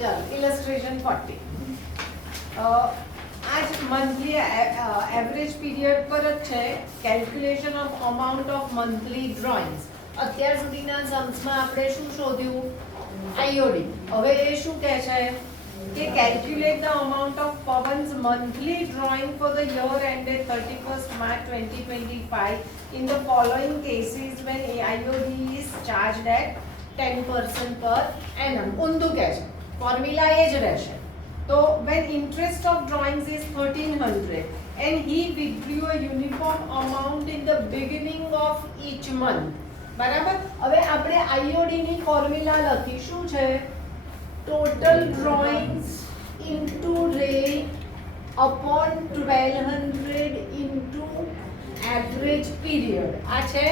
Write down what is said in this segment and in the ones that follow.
चलो illustration 40 आज monthly average period पर જ છે calculation of amount of monthly drawings અત્યાર સુધીના સમ્સમાં આપણે શું શોધ્યું આઈઓડી હવે એ શું કહે છે કે calculate the amount of Pawan's monthly drawing for the year ended 31st March 2025 in the following cases when IOD is charged at 10% per annum ઊંધું કહે છે ફોર્મ્યુલા એ જ રહેશે તો when interest of drawings is 1300 and he withdrew a uniform amount in the beginning of each month બરાબર હવે આપણે IOD ની ફોર્મ્યુલા લખી શું છે total drawings into rate upon 1200 into average period આ છે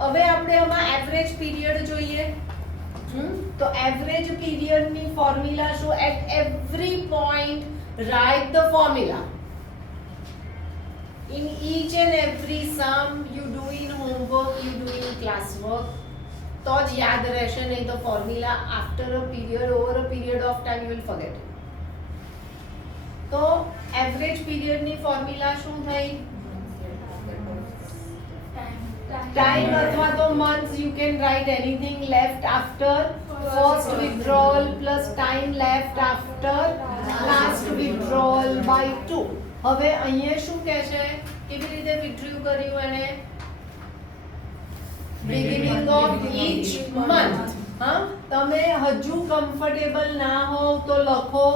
હવે આપણે આમાં એવરેજ પીરિયડ જોઈએ તો એવરેજ પીરિયડ ની ફોર્મ્યુલા શું at every point right the formula in each and every sum you do in homework you do in classwork તો જ યાદ રહેશે નહીં તો formula after a period over a period of time you will forget તો average period ની formula શું થઈ time अथवा तो months you can write anything left after first withdrawal plus time left after last withdrawal by 2 હવે અહીંયા શું કહે છે કેવી રીતે withdraw કર્યું અને beginning of each month હા તમે હજુ કમ્ફર્ટેબલ ના હો તો લખો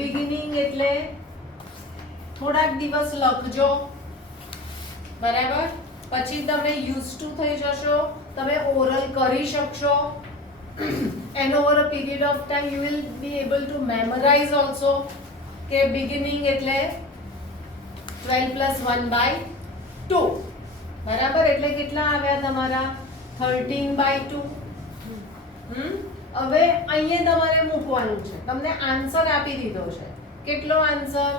beginning એટલે થોડાક દિવસ લખજો બરાબર પછી તમે યુઝ ટુ થઈ જશો તમે ઓરલ કરી શકશો and over a period of time you will be able to memorize also કે beginning એટલે 12 plus 1 by 2 બરાબર એટલે કેટલા આવ્યા તમારા 13 by 2 હવે અહીંયા તમારે મૂકવાનું છે તમને આન્સર આપી દીધો છે કેટલો answer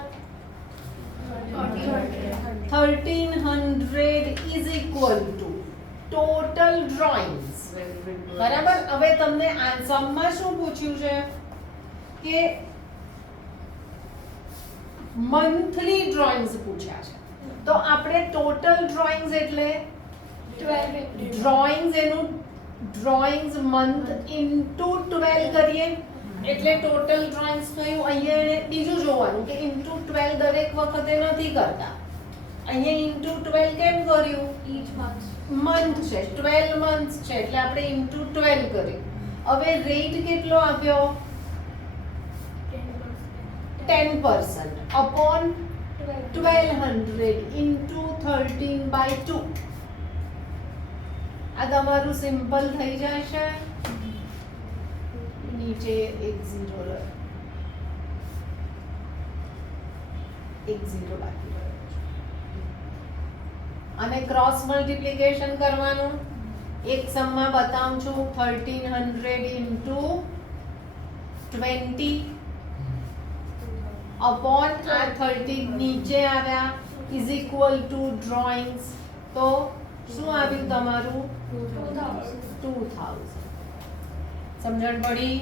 1300 is equal to total drawings બરાબર હવે તમને આન્સરમાં શું પૂછ્યું છે કે મંથલી ડ્રોઈંગ્સ પૂછ્યા છે તો આપણે ટોટલ ડ્રોઈંગ્સ એટલે 12 ડ્રોઈંગ્સ એનું ડ્રોઈંગ્સ મંથ ઇન્ટુ 12 કરીએ એટલે ટોટલ ડ્રોઈંગ્સ થયું અહીંયા બીજું જોવાનું કે ઇન્ટુ 12 દરેક વખતે નથી કરતા અહીંયા ઇન્ટુ 12 કેમ કર્યું ઈચ મંથ છે 12 મંથ્સ છે એટલે આપણે ઇન્ટુ 12 કર્યું હવે રેટ કેટલો આપ્યો 10% upon 1200 into 13 by 2 આ તમારું સિમ્પલ થઈ જશે नीचे एक जीरो बाकी અને ક્રોસ મલ્ટીપ્લિકેશન કરવાનું એક સમમાં બતાવું છું 1300 into 20 upon આ 30 નીચે આવ્યા is equal to drawings તો શું આવ્યું તમારું 2000 સમજણ પડી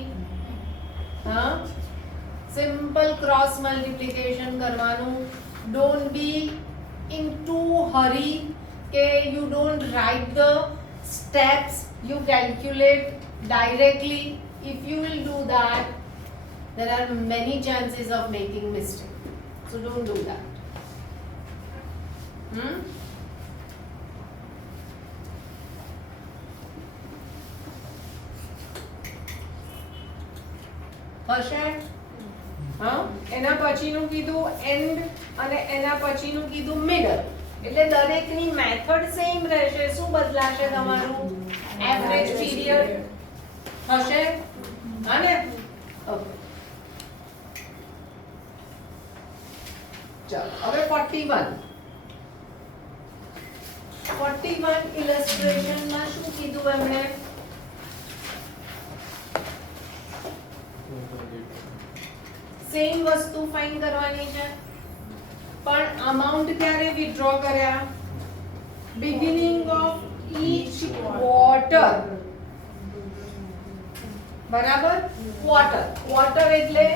હા સિમ્પલ ક્રોસ મલ્ટીપ્લિકેશન કરવાનું don't be in too hurry કે you don't write the steps you calculate directly if you will do that there are many chances of making mistake so don't do that હશે હા એના પછીનું કીધું and અને એના પછીનું કીધું મિડલ એટલે દરેકની મેથડ સેમ રહેશે શું બદલાશે તમારું એવરેજ પીરિયડ હશે હા ને ઓકે ચાલો હવે 41 ઇલસ્ટ્રેશનમાં શું કીધું એમણે સેમ વસ્તુ ફાઇન્ડ કરવાની છે પણ અમાઉન્ટ ક્યારે વિથડ્રો કર્યા બિગિનિંગ ઓફ each quarter બરાબર. ક્વાર્ટર એટલે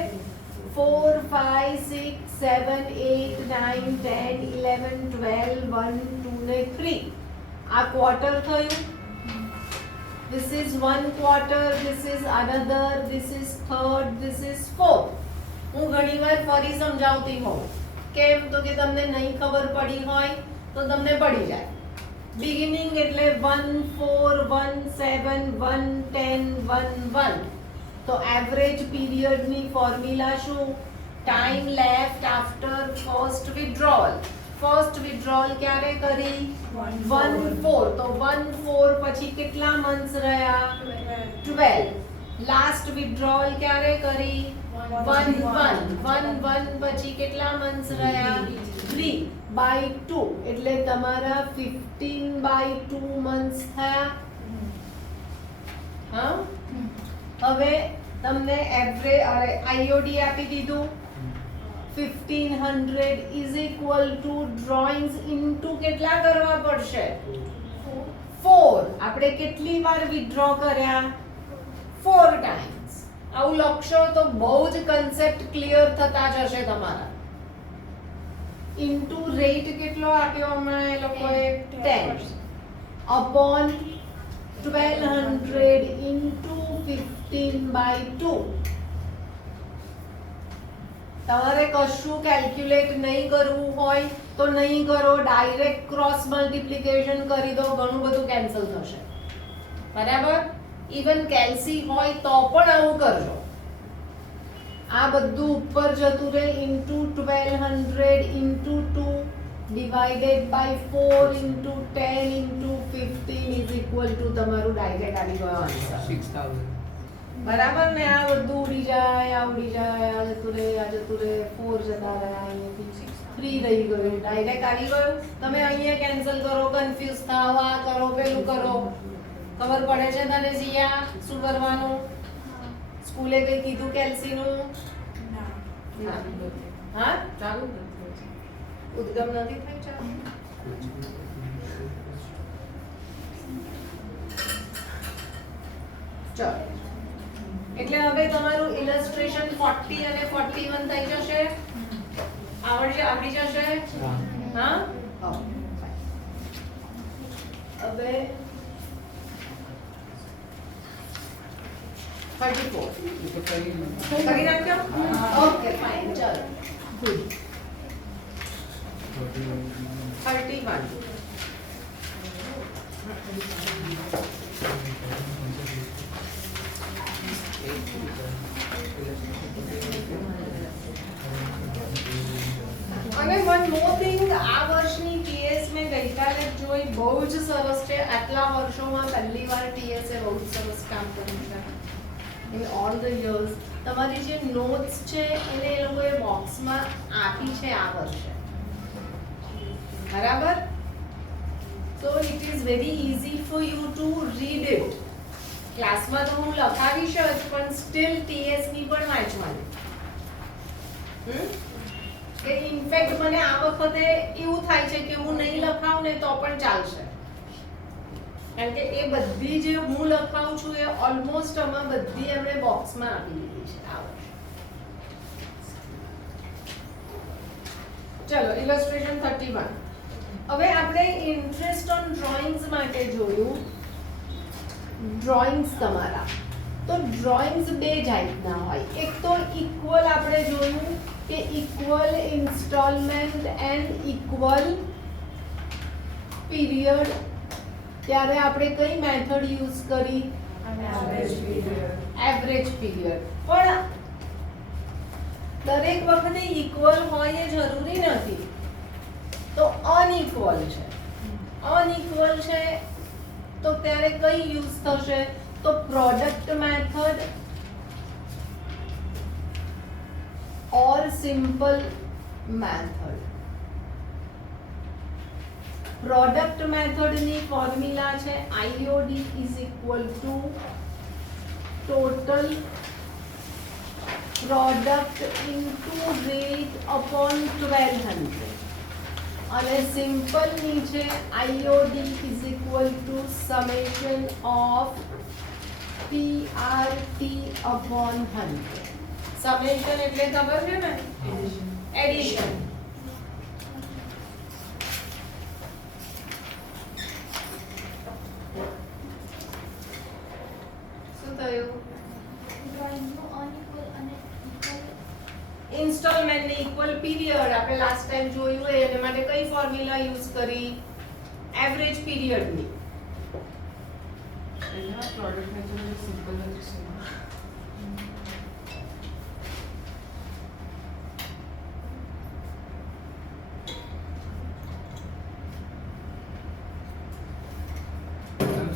4 5 6 7 8 9 10 11 12 1 2 ને 3 આ ક્વાર્ટર થયું. This is one quarter, this is another, this is third, this is fourth. હું ઘણીવાર ફરી સમજાવતી હોઉં. કેમ તો કે તમને નહીં ખબર પડી હોય તો તમને પડી જાય. બિગિનિંગ એટલે 1 4 1 7 1 10 1 1. તો એવરેજ પીરિયડ ની ફોર્મ્યુલા શું? Time left after first withdrawal. First withdrawal ક્યારે કરી? 1 4. તો 1 4 પછી કેટલા મંથ્સ રહ્યા? 12. લાસ્ટ વિથડ્રોઅલ ક્યારે કરી? 1 1. 1 1 પછી કેટલા મંથ્સ રહ્યા? 3 by 2 એટલે તમારા 15 by 2 મંથ્સ થયા. હા, હવે તમને એવરેજ આઈઓડી આપી દીધું. 1500 is equal to drawings into કેટલા કરવા પડશે? 4. આપણે કેટલી વાર વિથડ્રો કર્યા? 4 times. આવું લખશો તો બહુ જ કન્સેપ્ટ ક્લિયર થતા જશે તમારા. ઇન્ટુ રેટ કેટલો આપ્યો હમણાં એ લોકોએ? 10 upon 1200 into 15 by 2. તમારે કશું કેલ્ક્યુલેટ નહીં કરવું હોય તો નહીં કરો, ડાયરેક્ટ ક્રોસ મલ્ટીપ્લિકેશન કરી દો, ઘણું બધું કેન્સલ થશે. બરાબર. ઇવન કેલ્સી હોય તો પણ આવું કરજો. આ બધું ઉપર જતું રહે. Into 1200 into 2 divided by 4 into 10 into 15 is equal to તમારું ડાયરેક્ટ આવી ગયો આન્સર 6000. બરાબર ને? આ બધું ઉડી જાય, આ ઉડી જાય, આ જતું રહે, આ જતું રહે, 4 જતા રહ્યા, અહીંયાથી 3 રહી ગયું, ડાયરેક્ટ આવી ગયું. તમે અહીંયા કેન્સલ કરો, કન્ફ્યુઝ થાવ, આ કરો, પેલું કરો. ખબર પડે છે તને જીયા શું કરવાનું? સ્કૂલે કઈ કીધું કેલ્સી નું? ના. હા, ચાલુ ઉદ્ગમ નથી થઈ. ચાલુ ચલો. એટલે હવે તમારું ઇલસ્ટ્રેશન 40 અને 41 થઈ જશે. આવડી જશે. હા, હવે 34 કરી નાખ્યો. Okay fine. ચલો ગુડ. 31 અને વન મોર થિંગ, આ વર્ષની ટીએસ મેં ગઈકાલે જ જોઈ, બહુ જ સરસ છે. આટલા વર્ષોમાં પહેલી વાર ટીએસ એ બહુ જ સરસ કામ કર્યું છે. ઇન ઓલ ધ યર્સ તમારી જે નોટ્સ છે એને એ લોકોએ બોક્સમાં આપી છે આ વર્ષે. બરાબર. So it is very easy for you to read it. ક્લાસમાં તો હું લખાવીશ જ, પણ સ્ટીલ ટીએસ ની પણ વાંચવાની. કે ઇનફેક્ટ મને આ વખતે એવું થાય છે કે હું નહીં લખાવું ને તો પણ ચાલશે, કારણ કે એ બધી જે હું લખાવું છું એ ઓલમોસ્ટ આમાં બધી એમણે બોક્સમાં આપી દીધી છે આ વર્ષે. ચલો ઇલસ્ટ્રેશન 31. હવે આપણે ઇન્ટરેસ્ટ ઓન ડ્રોઈંગ્સ માટે જોયું. ડ્રોઈંગ્સ તમારા તો ડ્રોઈંગ્સ બે જાતના હોય. એક તો ઇક્વલ આપણે જોયું કે equal installment and equal period. ત્યારે આપણે કઈ મેથડ યુઝ કરી? Average period. પણ દરેક વખતે ઇક્વલ હોય એ જરૂરી નથી. તો અનઇક્વલ છે. અનઇક્વલ છે તો ત્યારે કઈ યુઝ થશે? તો product method or simple method. Product મેથડની ફોર્મ્યુલા છે IOD is equal to total product into rate upon 1200 અને સિમ્પલ ની છે IOD is equal to summation of PRT upon 100. Summation એટલે ખબર છે ને? એડિશન. શું થયું? ઇન્સ્ટોલમેન્ટ ની ઇક્વલ પીરિયડ આપણે લાસ્ટ ટાઈમ જોયું હોય એના માટે કઈ ફોર્મ્યુલા યુઝ કરી? એવરેજ પીરિયડ ની. એના પ્રોડક્ટ મેથડ સિમ્પલ જ છે.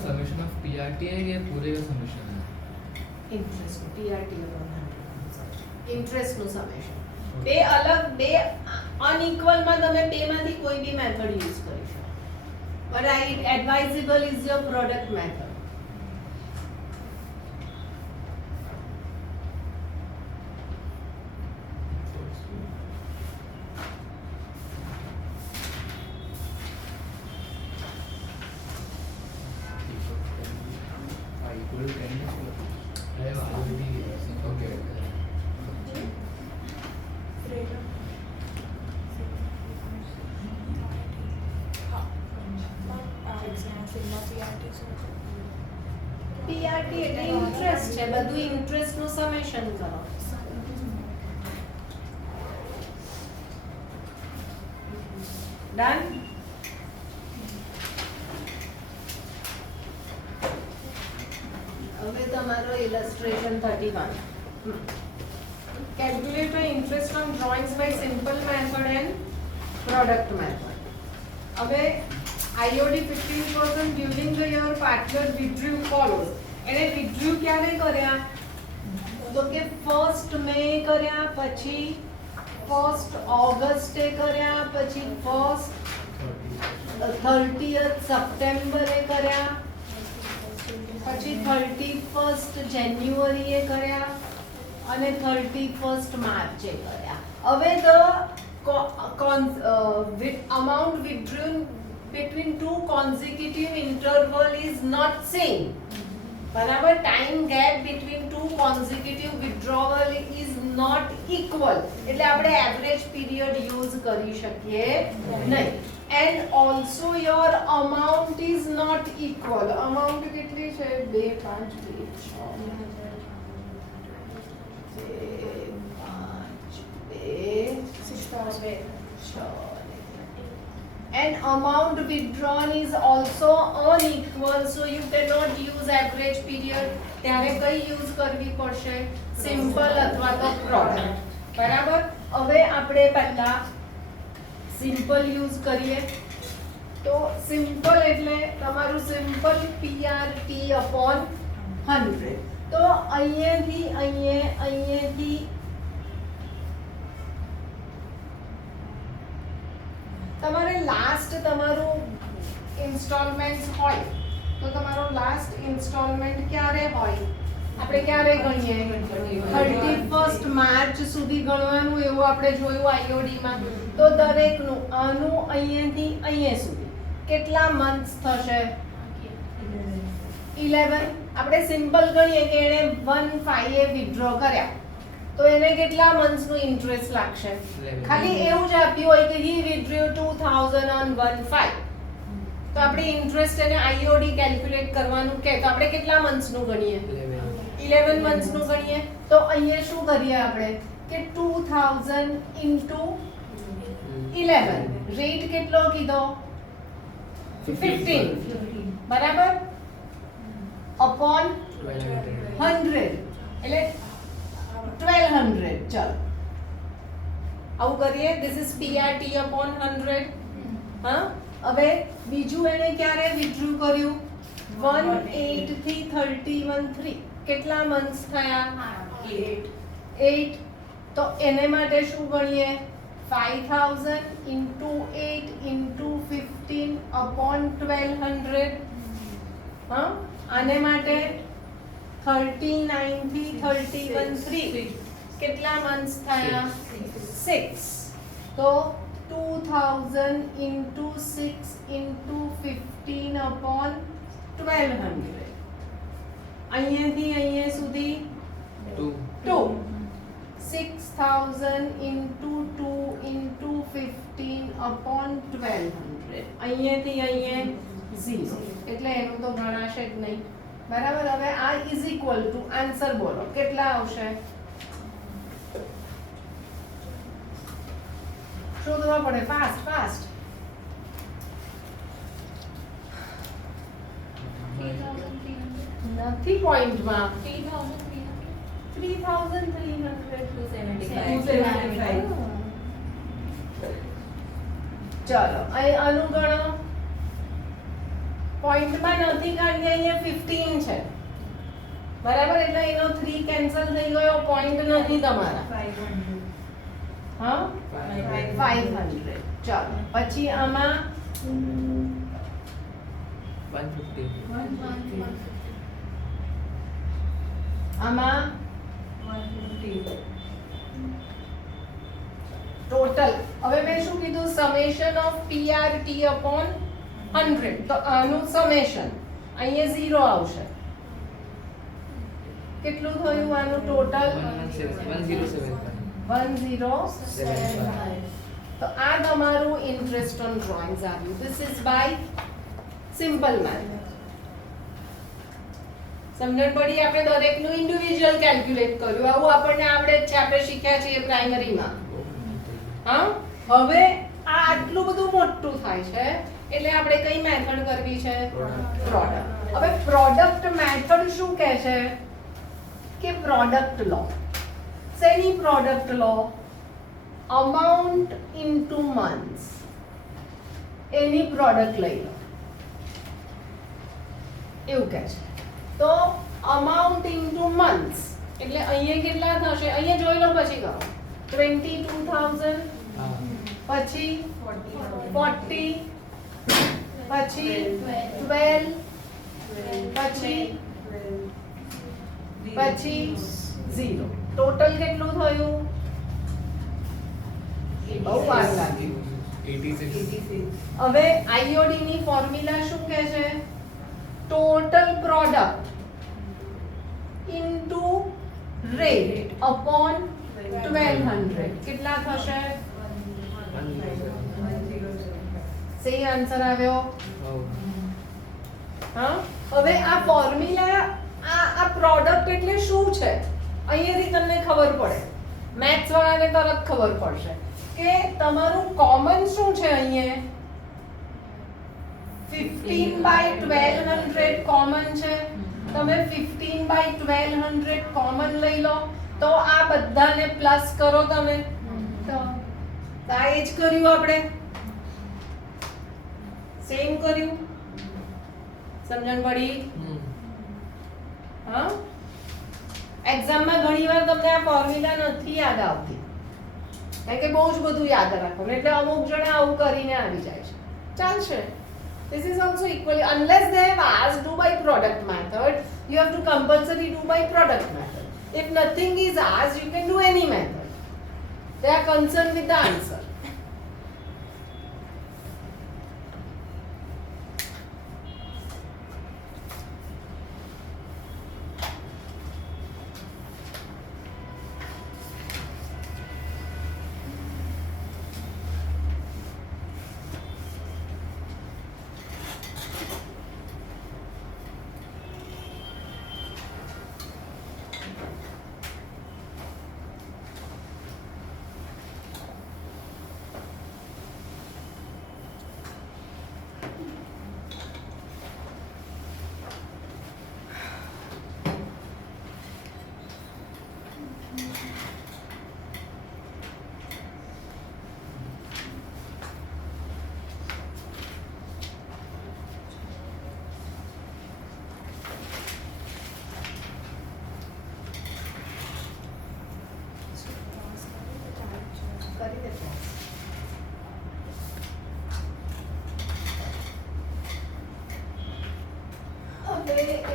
समेशन ऑफ पीआरटी है ये पूरे का समेशन है ઇન્ટરેસ્ટ PRT upon 100. ઇન્ટરેસ્ટ નું સમેશન. બે અલગ બે અનઇક્વલ માં તમે બે માંથી કોઈ બી મેથડ યુઝ કરી શકો. But advisable is your product method. अरे ऑलरेडी ओके PRT એટલે ઇન્ટરેસ્ટ છે, બધું ઇન્ટરેસ્ટ નું સમેશન કરો. ડન. હવે તમારો ઇલસ્ટ્રેશન 31. Calculate the interest on drawings by simple method and product method. હવે IOD 15% during the year partner withdrew follows. એને withdrew ક્યારે કર્યા? તો કે 1st મે કર્યા, પછી 1st ઓગસ્ટે કર્યા, પછી 30th સપ્ટેમ્બરે કર્યા, પછી 31st જાન્યુઆરીએ કર્યા અને 31st માર્ચે કર્યા. હવે the amount withdrawn between two consecutive interval is not same. બરાબર? time gap between two consecutive withdrawal is not equal. એટલે આપણે average period use કરી શકીએ નહીં. And also your amount is not equal. amount કેટલી છે? 2 5 2 6 and amount withdrawn is also unequal, so you cannot use average period. ત્યારે કઈ use કરવી પડશે? સિમ્પલ અથવા તો પ્રોડક્ટ. બરાબર? હવે આપણે પહેલા સિમ્પલ યુઝ કરીએ. તો સિમ્પલ એટલે તમારું સિમ્પલ PRT upon 100. તો અહીંયાથી અહીંયાથી તમારે લાસ્ટ તમારું ઇન્સ્ટોલમેન્ટ હોય તો તમારો લાસ્ટ ઇન્સ્ટોલમેન્ટ ક્યારે હોય? આપણે ક્યારે ગણીએ? 31st માર્ચ સુધી ગણવાનું એવું આપણે જોયું IOD માં. તો દરેકનું આનું અહીંયાથી અહીંયા સુધી કેટલા મંથ્સ થશે? 11. આપણે સિમ્પલ ગણીએ કે એને 1/5 એ વિથડ્રો કર્યા તો એને કેટલા મંથ્સ નું ઇન્ટરેસ્ટ લાગશે? ખાલી એવું જ આપ્યું હોય કે he withdrew 2000 on 1/5 તો આપણે ઇન્ટરેસ્ટ એને IOD કેલ્ક્યુલેટ કરવાનું કે તો આપણે કેટલા મંથ્સ નું ગણીએ? 11 મંથ્સ નું ગણીએ. તો અહીંયા શું કરીએ આપણે કે 2000 into 11 રેટ કેટલો કીધો? 15. બરાબર? upon 100 એટલે 1200. ચલો આવું કરીએ. This is PRT upon 100. હા, હવે બીજું એને ક્યારે વિથડ્રુ કર્યું? 1/8 થી 31/3 કેટલા મંથ્સ થયા? 8. તો એને માટે શું ગણીએ? 5000 into 8 into 15 upon 1200. હા, આને માટે 39 થી 31/3 કેટલા મંથ્સ થયા? 6. તો 2000 into 6 into 15 upon 1200. અહીંયાથી અહીંયા સુધી 2 2 6000 into 2 into 15 upon 1200 અહીંયાથી અહીંયા 0 એટલે એનું તો ગણાશે જ નહીં બરાબર હવે આ ઇઝ ઇક્વલ ટુ આન્સર બોલો કેટલા આવશે શોધવા પડે ફાસ્ટ ફાસ્ટ નથી પોઈન્ટમાં 3300 ચલો અહીં અનુગણો પોઈન્ટમાં નથી કારણ કે અહીંયા 15 છે બરાબર એટલે એનો 3 કેન્સલ થઈ ગયો પોઈન્ટ નથી તમારા હા 500 ચલો પછી આમાં 150 આમાં ટોટલ હવે મેં શું કીધું સમેશન ઓફ PRT upon 100 તો આનું સમેશન અહીંયા 0 આવશે કેટલું થયું આનું ટોટલ 1075 તો આ તમારું ઇન્ટરેસ્ટ ઓન ડ્રોઈંગ્સ આવ્યું this is by simple method સમજણ પડી આપણે દરેકનું ઇન્ડિવિડ્યુઅલ કેલ્ક્યુલેટ કર્યું આવું આપણને આવડે જ છે આપણે શીખ્યા છીએ પ્રાઇમરીમાં હા હવે આ આટલું બધું મોટું થાય છે એટલે આપણે કઈ મેથડ કરવી છે પ્રોડક્ટ હવે પ્રોડક્ટ મેથડ શું કહે છે કે પ્રોડક્ટ લો શેની પ્રોડક્ટ લો અમાઉન્ટ ઇન્ટુ મંથ્સ એની પ્રોડક્ટ લઈ લો એવું કહે છે તો અમાઉન્ટ ઇન્ટુ મંથ્સ એટલે અહીંયા કેટલા થશે અહીંયા જોઈ લો પછી કરો 22000 પછી 40 પછી 12 પછી 0 ટોટલ કેટલું થયું બહુ વાર લાગી 86 હવે IOD ની ફોર્મ્યુલા શું કહે છે total product into rate upon 1200 કેટલા થશે સહી આન્સર આવ્યો હા હવે આ ફોર્મ્યુલા આ પ્રોડક્ટ એટલે શું છે અહીંયાથી તમને ખબર પડે મેથ્સ વાળાને તરત ખબર પડશે કે તમારું કોમન શું છે અહીંયા 15/1200 કોમન છે તમે 15/1200 કોમન લઈ લો તો આ બધાને પ્લસ કરો તમે તો આ એ જ કર્યું આપણે સેમ કર્યું સમજણ પડી હા એક્ઝામમાં ઘણીવાર તમને આ ફોર્મ્યુલા નથી યાદ આવતી કારણ કે બહુ જ બધું યાદ રાખવાનું એટલે અમુક જણા આવું કરીને આવી જાય છે ચાલશે this is also equally unless they have asked do by product method you have to compulsory do by product method if nothing is asked you can do any method they are concerned with the answer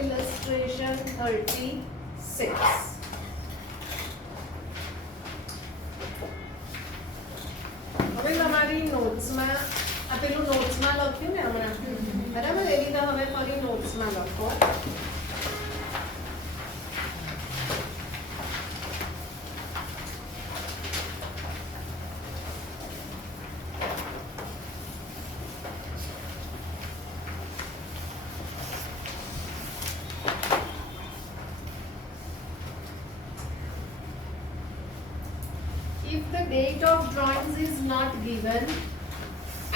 illustration 36 હવે તમારી નોટ્સમાં આ પેલું નોટ્સમાં લખ્યું ને હમણાં બરાબર એ રીતે હવે ફરી નોટ્સમાં લખો if the date of drawings is not given,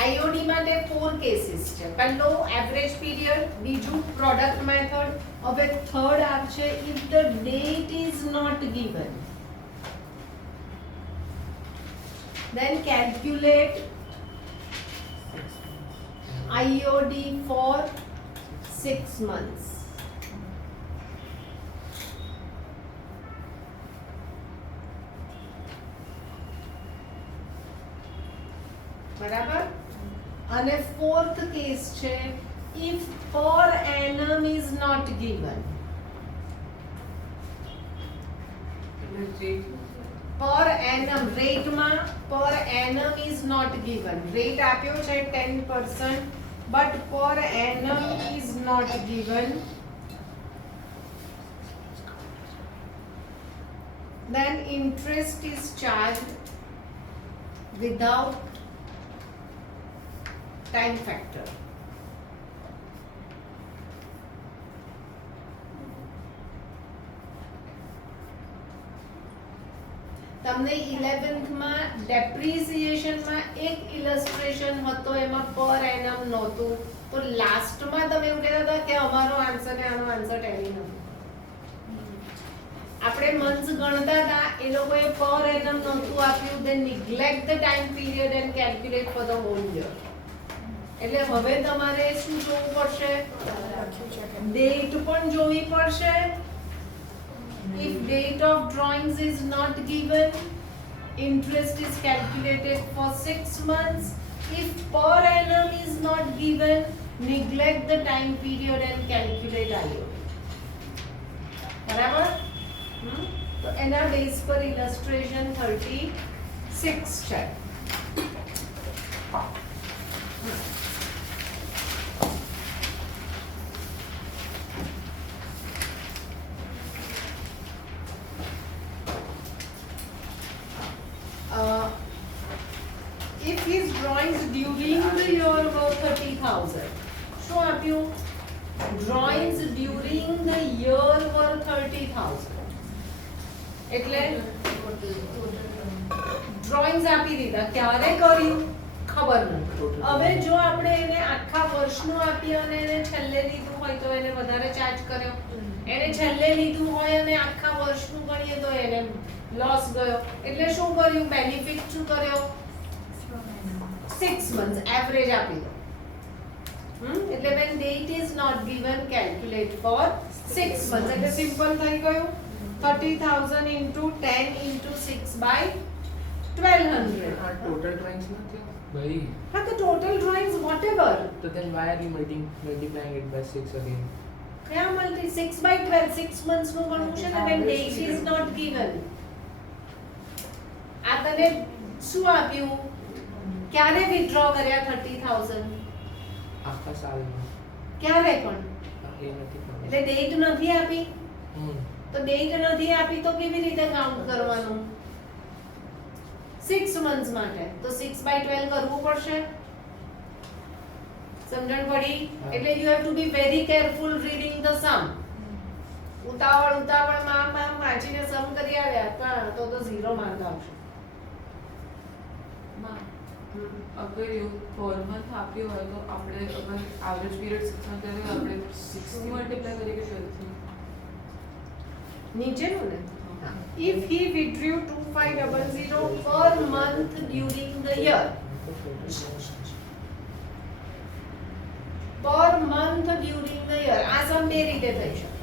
IOD માટે 4 કેસીસ છે. પહેલો એવરેજ પીરિયડ, બીજું પ્રોડક્ટ મેથડ, હવે થર્ડ આવશે if the date is not given. Then calculate IOD for 6 months. બરાબર? અને ફોર્થ કેસ છે if per annum is not given. એટલે જે per annum રેટમાં per annum is not given. Rate આપ્યો છે 10% but per annum is not given. Then interest is charged without time factor. તમને 11th માં depreciation માં એક illustration હતો, એમાં per annum નહોતું, તો લાસ્ટમાં તમે એવું કહેતા હતા કે અમારો આન્સર ને આનો આન્સર ટેલી નથી. આપણે મંથ્સ ગણતા હતા, એ લોકોએ per annum નહોતું આપ્યું, they neglect the time period and calculate for the whole year. એટલે હવે તમારે શું જોવું પડશે? ડેટ પણ જોવી પડશે. If date of drawings is not given, interest is calculated for 6 months. If per annum is not given, neglect the time period and calculate IOD. બરાબર? તો એના બેઝ પર illustration 36 છે. If his drawings during the year were 30,000, શું આપ્યું? Drawings during the year were 30,000. એટલે drawings આપી દીધા, ક્યારે કર્યું ખબર નથી. હવે જો આપણે એને આખા વર્ષનું આપીએ અને એને છેલ્લે લીધું હોય તો એને વધારે ચાર્જ કર્યો, એને છેલ્લે લીધું હોય અને આખા વર્ષનું ગણીએ તો એને લોસ ગયો. એટલે શું કર્યું? બેનિફિટ શું કર્યો? 6 months એવરેજ આપી દો. એટલે when date is not given, calculate for 6 months. એટલે સિમ્પલ થઈ ગયું. 30,000 into 10 into 6 by 1200. આ ટોટલ ડ્રોઈંગ્સ નથી. भाई હા, તો total drawings whatever. તો then why are you multiplying it by 6 again? કયા મલ્ટી 6 by 12 6 months નું ગણવું છે ને when date is not given. આ તને શું આપ્યું? ક્યારે વિથડ્રો કર્યા 30,000? આખા સાલમાં. ક્યારે પણ? એ નથી ખબર. એટલે ડેટ નથી આપી, તો ડેટ નથી આપી તો કેવી રીતે કાઉન્ટ કરવાનું? 6 months માટે તો 6 by 12 કરવું પડશે. સમજણ પડી? એટલે you have to be very careful reading the sum. ઉતાવળમાં વાંચીને સમ કરી આવ્યા તો 0 માર્ક આવશે. અગર એવું પર મંથ આપ્યું હોય તો આપણે અગર એવરેજ પીરિયડ 6 મંથ હોય તો આપણે 6 થી મલ્ટીપ્લાય કરીએ કે 12 થી? નીચેનું ને? If he withdrew 2500 per month during the year, per month during the year, આ સમ બે રીતે થઈ શકે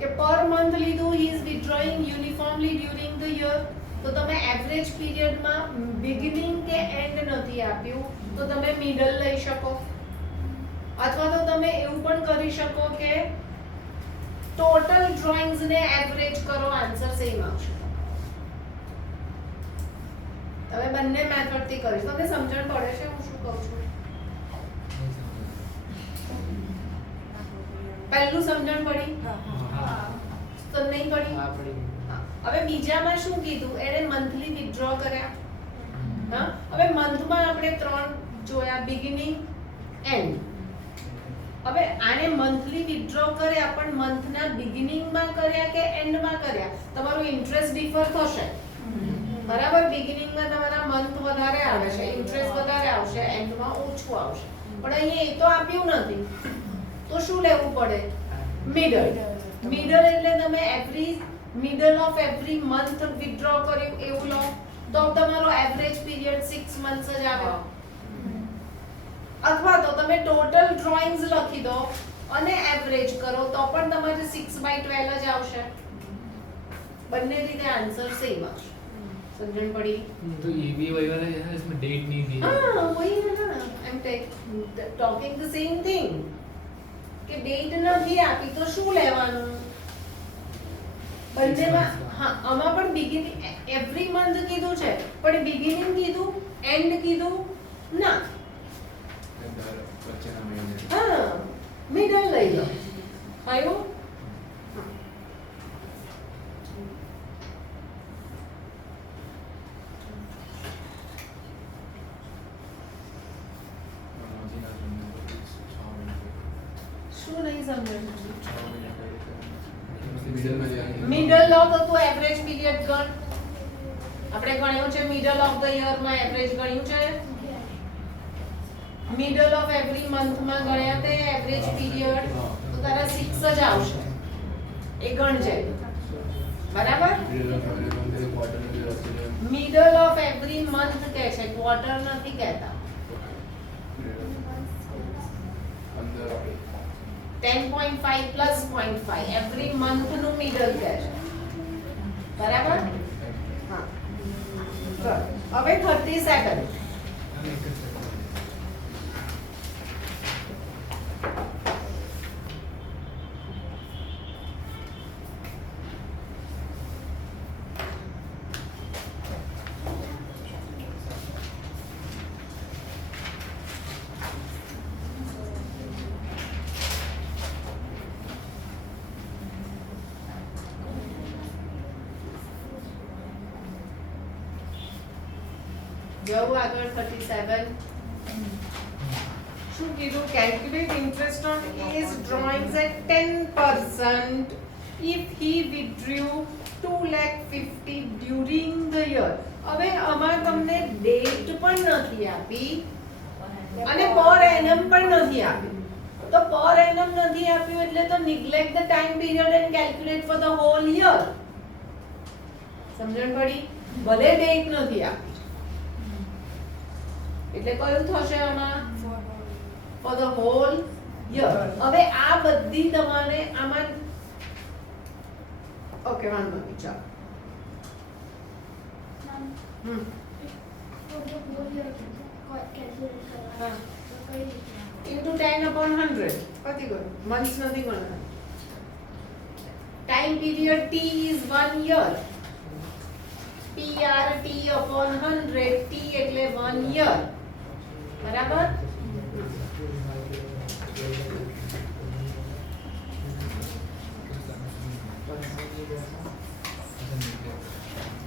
કે પર મંથ લીધું, he is withdrawing uniformly during the year, તો તમે એવરેજ પીરિયડમાં બિગિનિંગ કે એન્ડ નથી આપ્યું તો તમે મિડલ લઈ શકો, અથવા તો તમે એવું પણ કરી શકો કે ટોટલ ડ્રોઈંગ્સ ને એવરેજ કરો, આન્સર સેમ આવશે. તમે બંને મેથડ થી કરી. તમને સમજણ પડે છે હું શું કહું છું? પહેલું સમજણ પડી? તો નહીં પડી? હા પડી ગઈ. હવે બીજામાં શું કીધું? એને મંથલી વિથડ્રો કર્યા. હા, હવે મંથમાં આપણે 3 જોયા, બિગિનિંગ, એન્ડ. હવે આને મંથલી વિથડ્રો કર્યા પણ મંથના બિગિનિંગમાં કર્યા કે એન્ડમાં કર્યા, તમારું ઇન્ટરેસ્ટ ડિફર થશે. બરાબર, બિગિનિંગમાં તમારા મંથ વધારે આવે છે, ઇન્ટરેસ્ટ વધારે આવશે, એન્ડમાં ઓછું આવશે. પણ અહીંયા એ તો આપ્યું નથી, તો શું લેવું પડે? મિડલ. મિડલ એટલે તમે every middle of every month withdraw કર્યું એવું લો તો તમારો એવરેજ પીરિયડ 6 મંથ્સ જ આવે. અથવા તો તમે ટોટલ ડ્રોઈંગ્સ લખી દો અને એવરેજ કરો તો પણ તમારે 6/12 જ આવશે. બંને રીતે आंसर सेम આવશે. समझन पड़ी? तो ये भी वही वाला है ना, इसमें डेट नहीं दी है। हाँ वही है ना, I am talking the same thing કે ડેટ નથી આપી તો શું લેવાનું? બંનેમાં હા, આમાં પણ બિગિનિંગ એવરી મંથ કીધું છે, પણ બિગિનિંગ કીધું, એન્ડ કીધું ના. હા, મિડલ લઈ લો. થયું? શું નહીં સમજણ? મિડલ લો તો તું એવરેજ પીરિયડ ગણ. આપણે ગણ્યું છે મિડલ ઓફ ધ યર માં એવરેજ ગણ્યું છે. મિડલ ઓફ એવરી મંથ માં ગણ્યા તે એવરેજ પીરિયડ, તો તારા 6 જ આવશે. એ ગણજે. બરાબર? મિડલ ઓફ એવરી મંથ કહે છે, ક્વાર્ટર નથી કહેતા. 10.5 પ્લસ 0.5 એવરી મંથ નું મિડલ કહે છે. બરાબર? હા. હવે 37. જવું આગળ 37. શું કીધું? Calculate interest on his drawings at 10% if he withdrew 2,50,000 during the year. હવે આમાં તમને ડેટ પણ નથી આપી અને પર એનમ પણ નથી આપ્યું. તો પર એનમ નથી આપ્યું એટલે તો neglect the time period and calculate for the whole year. સમજણ પડી? ભલે ડેટ નથી આપી એટલે કયું થશે આમાં? For the whole year. હવે આ બધી તમારે આમાં ઓકે વાંધો નહીં, ચાલો. ઇન્ટુ 10/100 પતી ગયું. મંથ્સ નથી ગણના. Time period T is 1 year. PRT/100, T એટલે 1 year. બરાબર?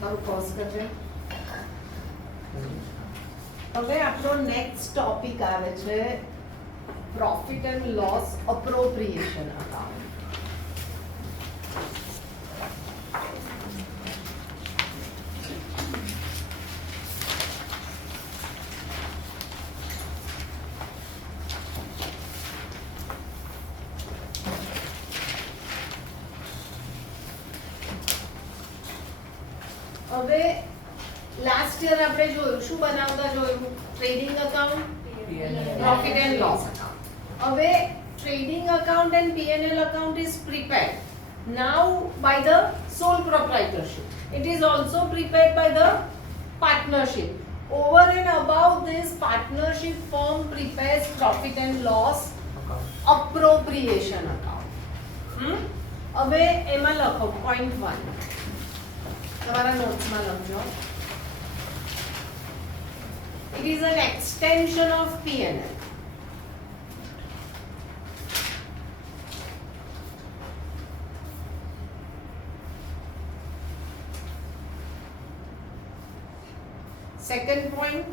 હવે પોઝ કરજે. હવે આપણો નેક્સ્ટ ટોપિક આવે છે profit and loss appropriation account. હવે લાસ્ટ યર આપણે જોયું, શું બનાવતા જોયું? Trading account, profit and loss account. હવે trading account and P&L account is prepared now by the sole proprietorship. It is also prepared by the partnership. Over and above this, partnership firm prepares profit and loss appropriation account. હવે એમાં લખો point 1. તમારા નોટ્સમાં લખજો. It is an extension of P&L. Second point,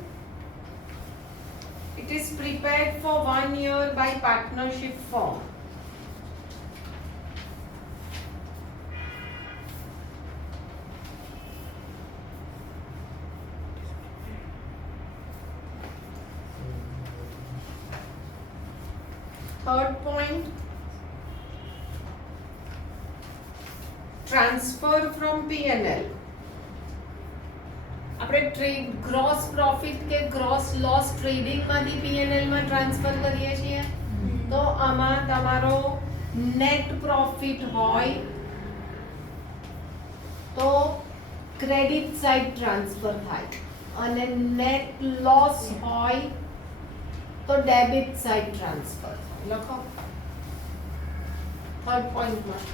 it is prepared for 1 year by partnership firm. Third point, transfer from P&L. આપણે trade gross profit કે gross loss trading માંથી P&L માં transfer કરીએ છીએ. તો આમાં તમારો નેટ પ્રોફિટ હોય તો ક્રેડિટ સાઇડ ટ્રાન્સફર થાય અને નેટ લોસ હોય તો ડેબિટ સાઇડ ટ્રાન્સફર થાય. લખો third પોઈન્ટમાં.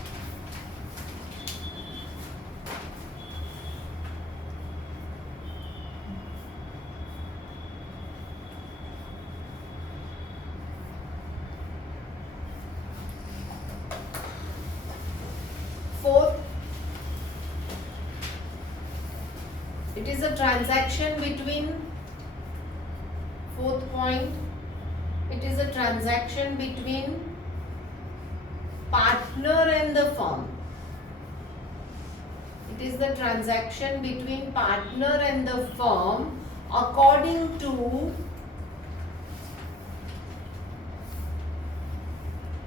Fourth, it is a transaction between, fourth point, it is a transaction between partner and the firm. It is the transaction between partner and the firm according to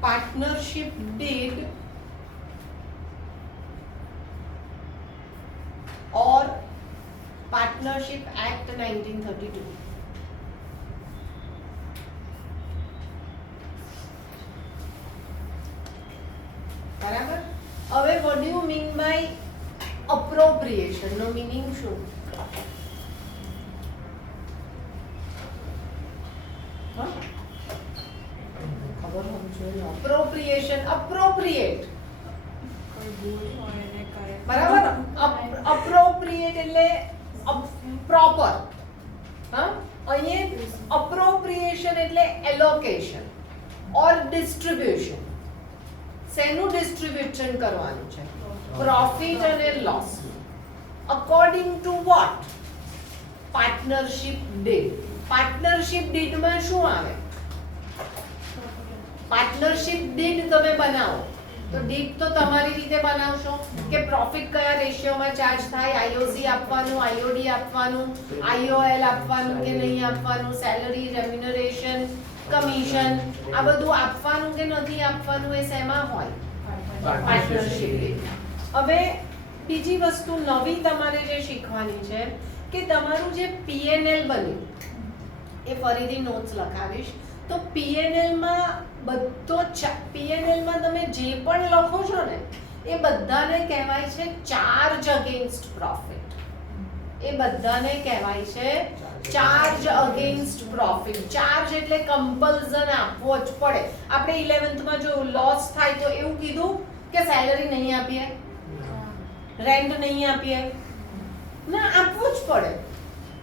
Partnership Deed or Partnership Act 1932. બરાબર. હવે what do you mean by appropriation? No meaning શું? હા? ખબર હોવી જોઈએ. appropriation, appropriate. બરાબર. appropriate એટલે proper. હા, અહીંયા appropriation એટલે allocation or distribution. શેનું ડિસ્ટ્રીબ્યુશન કરવાનું છે? પ્રોફિટ અને loss. According to what? Partnership deed. Partnership ડીડમાં શું આવે? પાર્ટનરશિપ ડીડ તમે બનાવો તો ડીડ તો તમારી રીતે બનાવશો કે પ્રોફિટ કયા રેશિયોમાં ચાર્જ થાય, આઈઓસી આપવાનું, આઈઓડી આપવાનું, આઈઓએલ આપવાનું કે નહીં આપવાનું, સેલરી, રેમ્યુનરેશન, કમિશન, આ બધું આપવાનું કે નથી આપવાનું, એ શેમાં હોય? Partnership did. હવે બીજી વસ્તુ નવી તમારે જે શીખવાની છે કે તમારું જે P&L બન્યું એ ફરીથી નોટ્સ લખાવીશ તો P&L માં બધો P&L માં તમે જે પણ લખો છો ને એ બધાને કહેવાય છે ચાર્જ અગેન્સ્ટ પ્રોફિટ. એ બધાને કહેવાય છે ચાર્જ અગેન્સ્ટ પ્રોફિટ. ચાર્જ એટલે કમ્પલ્ઝન આપવો જ પડે. આપણે 11th માં જો લોસ થાય તો એવું કીધું કે સેલરી નહીં આપીએ, રેન્ટ નહીં આપીએ, ના આપવું જ પડે.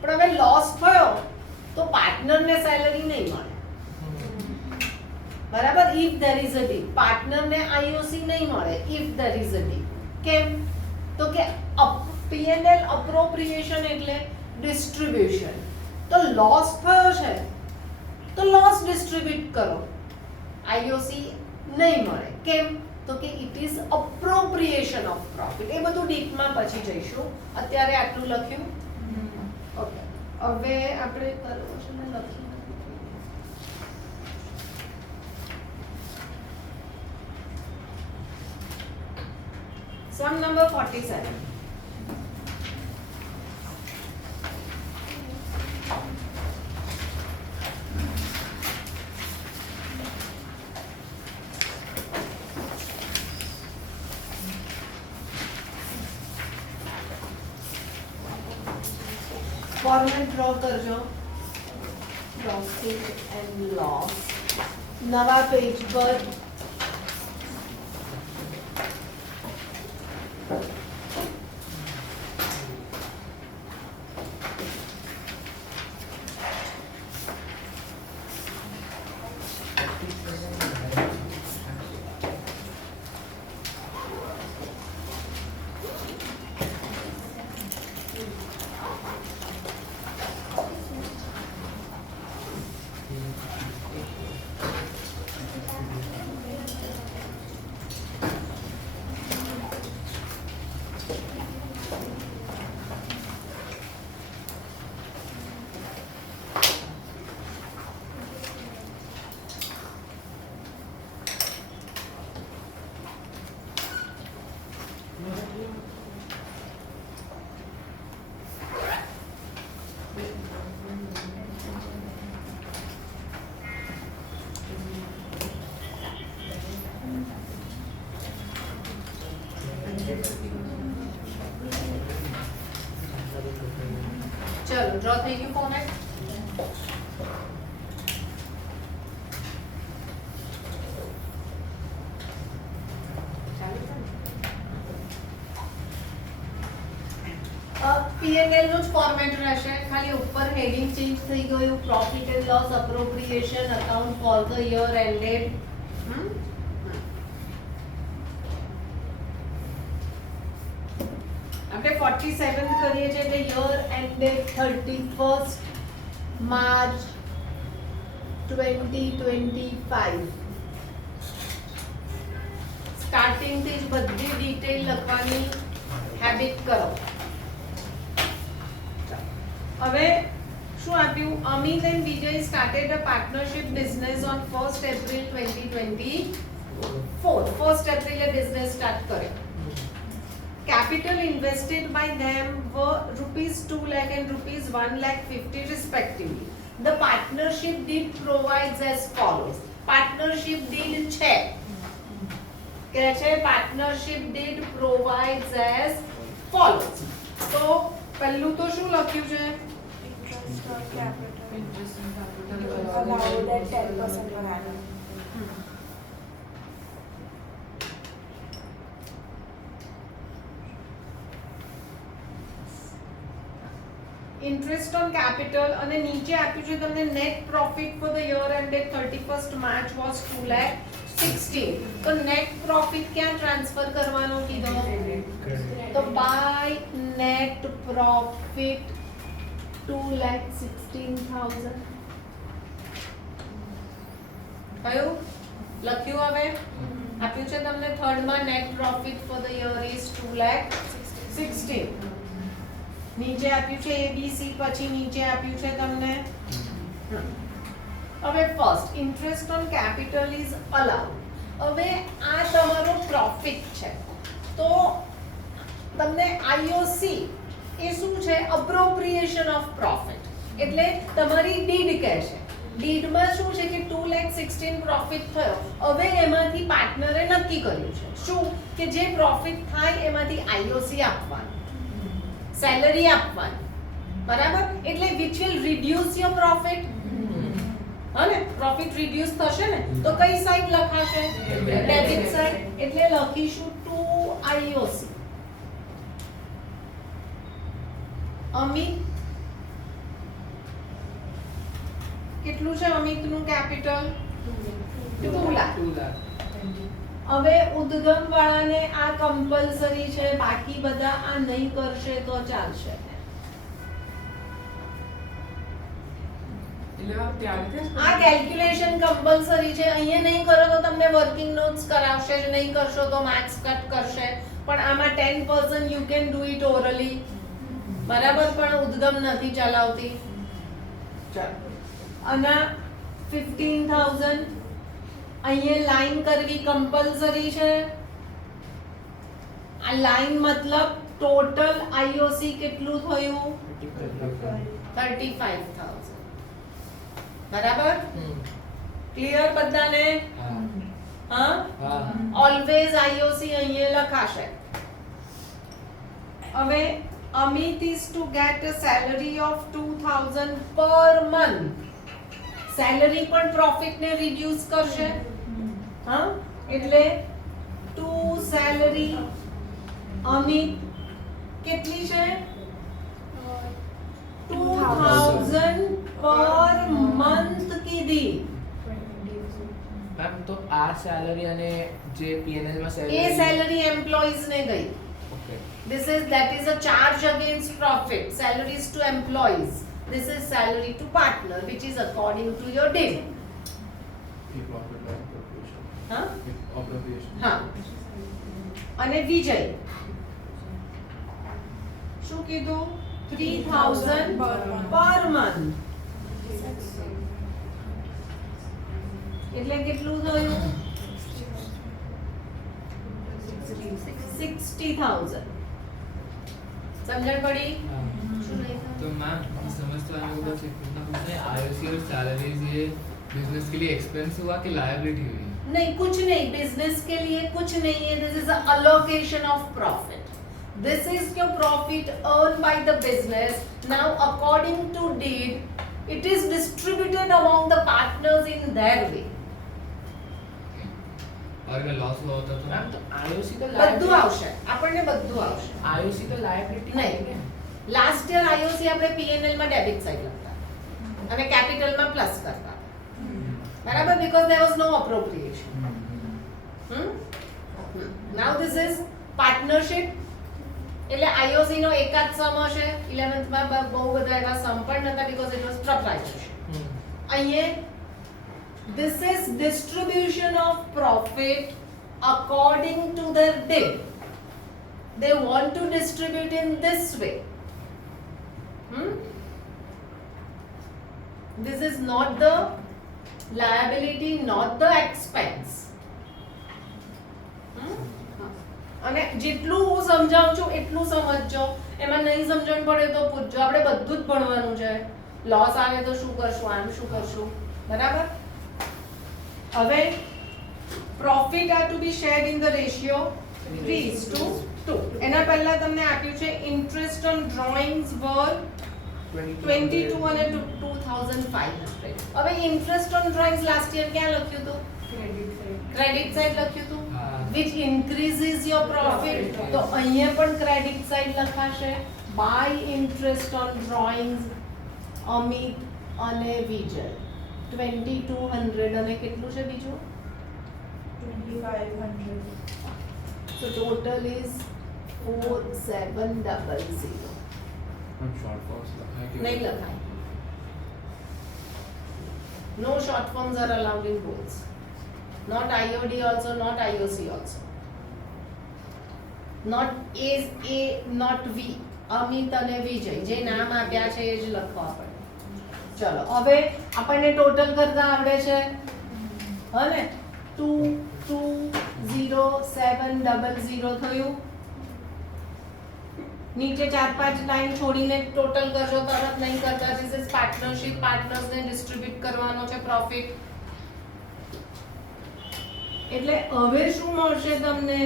પણ હવે લોસ થયો તો પાર્ટનરને સેલરી નહીં મળે. બરાબર. If there is a deed, પાર્ટનરને આઈઓસી નહીં મળે if there is a deed. કેમ? તો કે P&L અપ્રોપ્રિએશન એટલે ડિસ્ટ્રીબ્યુશન. તો લોસ થયો છે તો લોસ ડિસ્ટ્રીબ્યુટ કરો, આઈઓસી નહીં મળે. કેમ? તો કે ઇટ ઇઝ અપ્રોપ્રિએશન ઓફ પ્રોફિટ. એ બધું ડીપમાં પછી જઈશું. અત્યારે આટલું લખ્યું. ઓકે, હવે આપણે કરવું છે ને લખ્યું. Sum number 47. ફોર્મેટ ડ્રો કરજો. પ્રોફિટ એન્ડ લોસ નવા પેજ પર. ચલો ડ્રો થઈ ગયું ફોર્મેટ. P&L નું જ ફોર્મેટ રહેશે, ખાલી ઉપર હેડિંગ ચેન્જ થઈ ગયું, profit and loss appropriation account for the year ended. આપણે 47 કરીએ છીએ એટલે year ended 31st March 2025. Starting થી જ બધી ડિટેલ લખવાની હેબિટ કરો. હવે શું આપ્યું? Amit and Vijay started a partnership business on 1st April 2024. 1st એપ્રિલે બિઝનેસ સ્ટાર્ટ કર્યો. Capital invested by them were rupees 2 lakh and rupees 1 lakh 50 respectively. The partnership deed provides as follows. Partnership deed છે કે છે partnership deed provides as follows. તો પહેલું તો શું લખ્યું છે? Interest on capital Interest on capital allowed at 10% per annum. Interest on capital અને નીચે આપ્યું છે તમને net profit four the year ended 31st March was 2,16,000. તો નેટ પ્રોફિટ ક્યાં ટ્રાન્સફર કરવાનો કીધો? તો બાય નેટ પ્રોફિટ 2,16,000. કયું લખ્યું? હવે આપ્યું છે તમને થર્ડ માં net profit four the year is 2,16,000. નીચે આપ્યું છે ABC, પછી નીચે આપ્યું છે તમને. હવે first interest on capital is allowed. હવે આ તમારો પ્રોફિટ છે તો તમને IOC એ શું છે? અપ્રોપ્રિએશન ઓફ પ્રોફિટ. એટલે તમારી ડીડ કહે છે. ડીડમાં શું છે કે 2,16,000 પ્રોફિટ થયો. હવે એમાંથી પાર્ટનરે નક્કી કર્યું છે શું કે જે પ્રોફિટ થાય એમાંથી IOC આપવાનું, સેલરી આપવાની, બરાબર? એટલે which will reduce your profit. હા ને, પ્રોફિટ રિડ્યુસ થશે ને તો કઈ સાઈડ લખાશે? Debit side. એટલે લખીશું ટુ IOC. અમિત કેટલું છે? અમિતનું કેપિટલ 2 લાખ. હવે ઉદ્ગમ વાળાને આ કમ્પલસરી છે, બાકી બધા આ નહીં કરશે તો ચાલશે. આ કેલ્ક્યુલેશન કમ્પલસરી છે. અહીંયા નહીં કરો તો તમને વર્કિંગ નોટ્સ કરાવશે જ, નહીં કરશો તો માર્ક્સ કટ કરશે. પણ આમાં 10% you can do it orally, બરાબર? પણ ઉદ્ગમ નથી ચલાવતી. ચાલો, અને 15,000 અહીંયા લાઈન કરવી કમ્પલસરી છે. આ લાઈન મતલબ ટોટલ IOC કેટલું થયું? 35,000. બરાબર? ક્લિયર બધાને? હા. ઓલવેઝ IOC અહીંયા લખાશે. હવે Amit is to get a salary of 2,000 per month. Salary પણ પ્રોફિટ ને રિડ્યુસ કરશે. હા, એટલે ટુ સેલરી અમિત કેટલી છે? 2,000 પર મંથ કીધી. મેમ તો આ સેલરી અને જે P&L માં એ સેલરી સેલરી એમ્પ્લોઈઝ ને ગઈ. Okay. that is a charge against profit. Salaries to employees. This is salary to partner, which is according to your deal. Huh? हाँ. અને વિજય શું કીધું? 3,000 per month. એટલે કેટલું થયું? 60,000. સમજણ પડી? શું નહીં થયું? तो मैम समझते हैं आपको बस इतना पूछना है IOC और सैलरीज ये बिजनेस के लिए एक्सपेंस हुआ कि लायबिलिटी हुई? नहीं, कुछ नहीं, बिजनेस के लिए कुछ नहीं है. This is allocation of profit. This is your profit earn by the business. Now according to deed it is distributed among the partners in their way. और अगर लॉस हुआ होता तो મેમ તો આઈઓસી તો બધું આવશે, આપણને બધું આવશે. આઈઓસી તો લાયબિલિટી નહીં. લાસ્ટ યર આઈઓસી આપણે પીએનએલ માં ડેબિટ સાઈડ લખતા અને કેપિટલ માં પ્લસ કરતા. બરાબર, because there was no appropriation. Now this is partnership. એટલે આઈઓસી નો એકાદ સમ હશે. 11th માં બહુ બધા એવા સમ પણ નતા because it was proprietorship. અહીંયા this is distribution of profit according to their deed. They want to distribute in this way. This is not the liability, not the expense. અને જેટલું હું સમજાવું છું એટલું સમજજો. એમાં નહીં સમજણ પડે તો પૂછજો. આપણે બધું જ ભણવાનું છે. લોસ આવે તો શું કરશું, આમ શું કરશું, બરાબર? હવે profit are to be shared in the ratio 3:2. એના પહેલા તમને આપ્યું છે ઇન્ટરેસ્ટ ઓન ડ્રોઈંગ્સ વર 22 અને 2500. હવે interest on drawings last year ક્યાં લખ્યું હતું? ક્રેડિટ સાઇડ લખ્યું હતું, which increases your profit. તો અહીંયા પણ ક્રેડિટ સાઇડ લખાશે. By interest on drawings Amit અને વિજય 2200 અને કેટલું છે બીજું? 2500. So total is 4700. हम शॉर्ट फॉर्म्स लखाए कि नहीं लखाए. No short forms are allowed in books. Not IOD also, not IOC also. Not is A, not V. Amit અને વિજય જે નામ આપ્યા છે એ જ લખવા પડે. ચલો હવે આપણને ટોટલ કરતા આવડે છે હને? 22700 થયું. નીચે 4-5 લાઈન છોડીને ટોટલ કરજો. તરત નહીં કરતા. This is partnership. પાર્ટનર્સને ડિસ્ટ્રીબ્યુટ કરવાનો છે પ્રોફિટ. એટલે હવે શું મળશે તમને?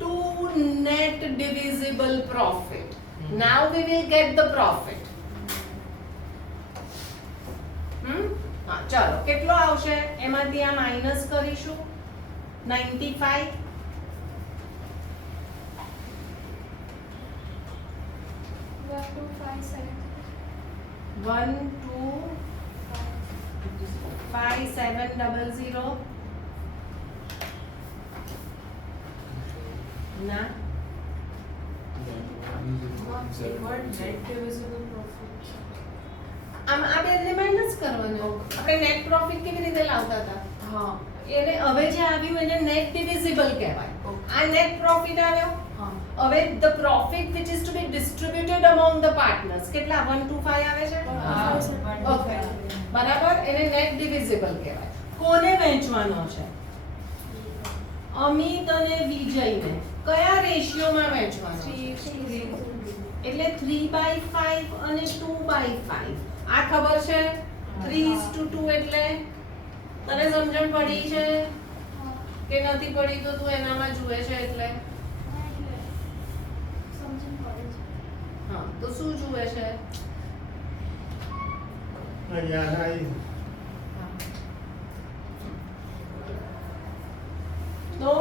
2 net divisible profit. Now we will get the profit. હા, ચાલો કેટલો આવશે? એમાંથી આ માઈનસ કરીશું. 95. 125700 ના net divisible profit. આમ આ બેને માઈનસ કરવાનો. આપણે નેટ પ્રોફિટ કેવી રીતે લાવતા હતા? હા એને હવે જે આવ્યું એને નેટ ડિવિઝિબલ કહેવાય. Okay. આ નેટ પ્રોફિટ આવ્યો. હા હવે the profit which is to be distributed among the partners કેટલા? 125 આવે છે. હા. ઓકે, બરાબર. એને નેટ ડિવિઝિબલ કહેવાય. કોને વહેંચવાનો છે? અમિત અને વિજયને કયા રેશિયોમાં વહેંચવાનો છે? એટલે 3/5 અને 2/5. આ ખબર છે? 3:2 એટલે તને સમજણ પડી છે કે નથી પડી? તો તું એનામાં જુએ છે એટલે હા, તો શું જુએ છે? યાદ આવી. તો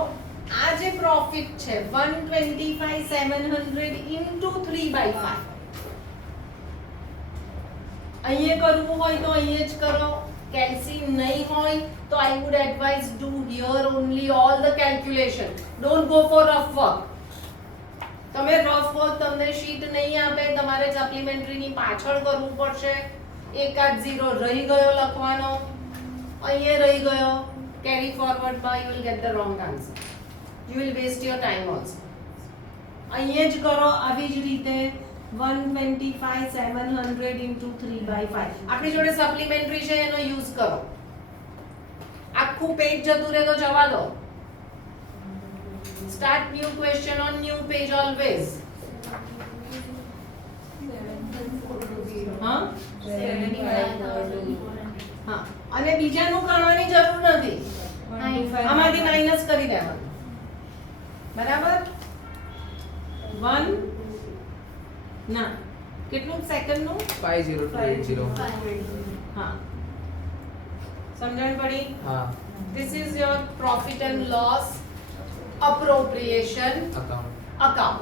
આ જે પ્રોફિટ છે 125,700 into 3/5. અહીંયા કરવું હોય તો અહીંયા જ કરો. કેલ્સી નહીં હોય તો I would advise do here only all the calculation. Don't go for rough work. તમે રફ વર્ક તમને શીટ નહીં આપે, તમારે સપ્લિમેન્ટરીની પાછળ કરવું પડશે. એકાદ ઝીરો રહી ગયો લખવાનો, અહીંયા રહી ગયો, કેરી ફોરવર્ડમાં you will get the wrong answer. You will waste your time also. અહીંયા જ કરો આવી જ રીતે 125,700 into 3/5. આપણી જોડે સપ્લિમેન્ટરી છે એનો યુઝ કરો. આખું પેજ જતું રહે તો જવા દો. Start new question on new page always. હા? હા, અને બીજાનું ગણવાની જરૂર નથી. આમાંથી માઇનસ કરી દેવાનું બરાબર 1 ના કેટલું સેકન્ડ નું 50,280. હા સમજણ પડી હા this is your profit and loss appropriation account. account